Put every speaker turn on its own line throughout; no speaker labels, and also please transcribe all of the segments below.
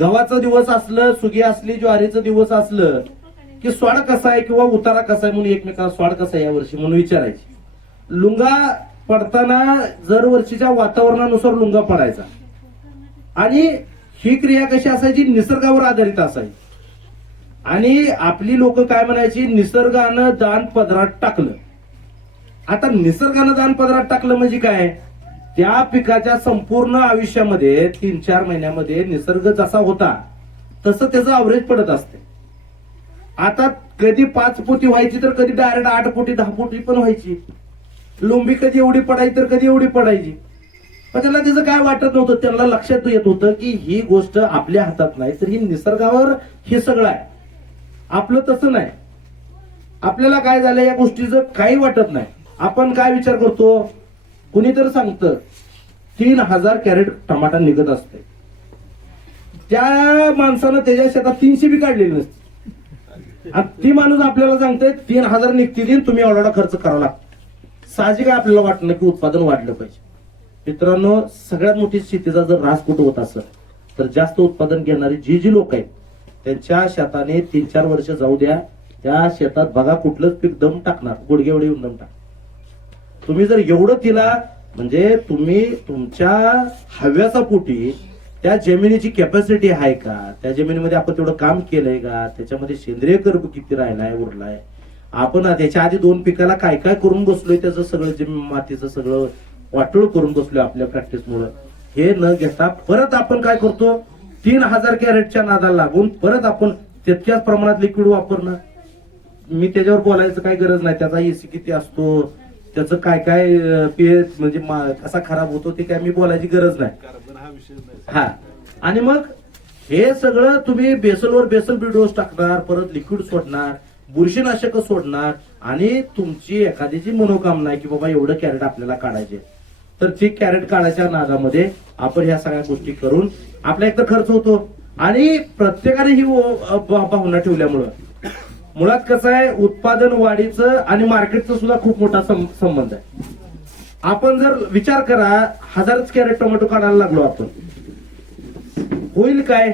गव्हाचं दिवस असलं सुगी असली ज्वारीचं दिवस असलं की स्वाड कसा आहे किंवा उतारा कसा आहे म्हणून एकमेकाला स्वाड कसा आहे यावर्षी म्हणून विचारायची. लुंगा पडताना जर वर्षीच्या वातावरणानुसार लुंगा पडायचा. आणि ही क्रिया कशी असायची? निसर्गावर आधारित असायची. आणि आपली लोक काय म्हणायची? निसर्गानं दान पदरात टाकलं. आता निसर्गानं दान पदरात टाकलं म्हणजे काय? त्या पिकाच्या संपूर्ण आयुष्यामध्ये तीन चार महिन्यामध्ये निसर्ग जसा होता तसं त्याचं अवरेज पडत असते. आता कधी पाच पोटी व्हायची तर कधी डायरेक्ट आठ पोटी दहा पोटी पण व्हायची. लोंबी कधी एवढी पडायची तर कधी एवढी पडायची. पण त्याला त्याचं काय वाटत नव्हतं त्यांना लक्षात येत होतं की ही गोष्ट आपल्या हातात नाही तर ही निसर्गावर हे सगळं आहे. आपलं तसं नाही. आपल्याला काय झालं या गोष्टीचं काही वाटत नाही. आपण काय विचार करतो? कुणी तर सांगतं तीन हजार कॅरेट टमाटा निघत असते त्या माणसानं त्याच्या शेतात तीनशे बी काढलेली नसते. आणि ती माणूस आपल्याला सांगते तीन हजार निघतील तुम्ही एवढा खर्च करावा लागतो. साहजिक आहे आपल्याला वाटणं की उत्पादन वाढलं पाहिजे. मित्रांनो सगळ्यात मोठी शेतीचा जर रास कुठं होत असेल तर जास्त उत्पादन घेणारी जी जी लोक आहेत त्यांच्या शेताने तीन चार वर्ष जाऊ द्या त्या शेतात बघा कुठलंच पीक दम टाकणार गुडघे एवढे येऊन दम टाक तुम्ही जर एवढं तिला म्हणजे तुम्ही तुमच्या हव्याचा पोटी त्या जमिनीची कॅपॅसिटी आहे का? त्या जमिनीमध्ये आपण तेवढं काम केलंय का? त्याच्यामध्ये सेंद्रिय कर्ब किती राहिलाय उरलाय? आपण त्याच्या आधी दोन पिकाला काय काय करून बसलोय त्याचं सगळं जमीन मातीचं सगळं वाटोळ करून बसलोय आपल्या प्रॅक्टिसमुळं हे न घेता परत आपण काय करतो? तीन हजार कॅरेटच्या नादाला लागून परत आपण तितक्याच प्रमाणात लिक्विड वापरणं. मी त्याच्यावर बोलायचं काही गरज नाही. त्याचा एसी किती असतो? त्याचं काय काय पीएच म्हणजे कसा खराब होतो ते काय मी बोलायची गरज नाही.
हा
हा. आणि मग हे सगळं तुम्ही बेसलवर बेसल बिडोस टाकणार परत लिक्विड सोडणार बुरशीनाशक सोडणार आणि तुमची एखाद्याची मनोकामना आहे की बाबा एवढं कॅरेट आपल्याला काढायचे. तर ती कॅरेट काढायच्या नादामध्ये आपण ह्या सगळ्या गोष्टी करून आपला एक तर खर्च होतो. आणि प्रत्येकाने ही भावना ठेवल्यामुळं मुळात कसं आहे उत्पादन वाढीचं आणि मार्केटचं सुद्धा खूप मोठा संबंध आहे. आपण जर विचार करा हजारच कॅरेट टोमॅटो काढायला लागलो आपण. होईल काय?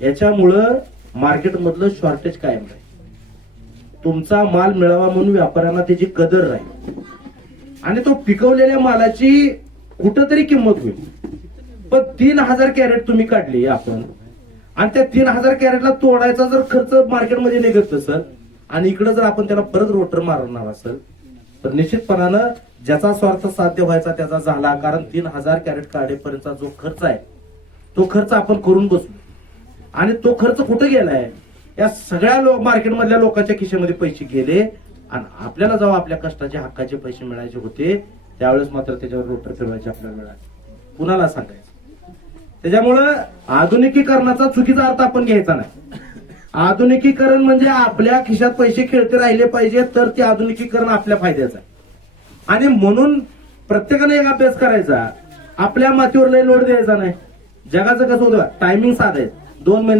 याच्यामुळं मार्केटमधलं शॉर्टेज कायम राहील. तुमचा माल मिळावा म्हणून व्यापाऱ्यांना त्याची कदर राहील. आणि तो पिकवलेल्या मालाची कुठंतरी किंमत होईल. पण तीन हजार कॅरेट तुम्ही काढली आपण. आणि त्या तीन हजार कॅरेटला तोडायचा जर खर्च मार्केटमध्ये निघत सर आणि इकडे जर आपण त्याला परत रोटर मारणार असेल तर निश्चितपणानं ज्याचा स्वार्थ साध्य व्हायचा त्याचा झाला. कारण तीन हजार कॅरेट काढेपर्यंतचा जो खर्च आहे तो खर्च आपण करून बसलो आणि तो खर्च कुठे गेलाय? या सगळ्या लोक मार्केटमधल्या लोकांच्या खिशेमध्ये पैसे गेले आणि आपल्याला जेव्हा आपल्या कष्टाचे हक्काचे पैसे मिळायचे होते त्यावेळेस मात्र त्याच्यावर रोटर फिरवायचे आपल्याला मिळाले. कुणाला सांगायचं? त्याच्यामुळं आधुनिकीकरणाचा चुकीचा अर्थ आपण घ्यायचा नाही. आधुनिकीकरण म्हणजे आपल्या खिशात पैसे खेळते राहिले पाहिजे तर ते आधुनिकीकरण आपल्या फायद्याचं आहे. आणि म्हणून प्रत्येकाने एक अभ्यास करायचा आपल्या मातीवर लय लोड द्यायचा नाही. जगाचं कसं होतं टायमिंग साधायचं दोन महिने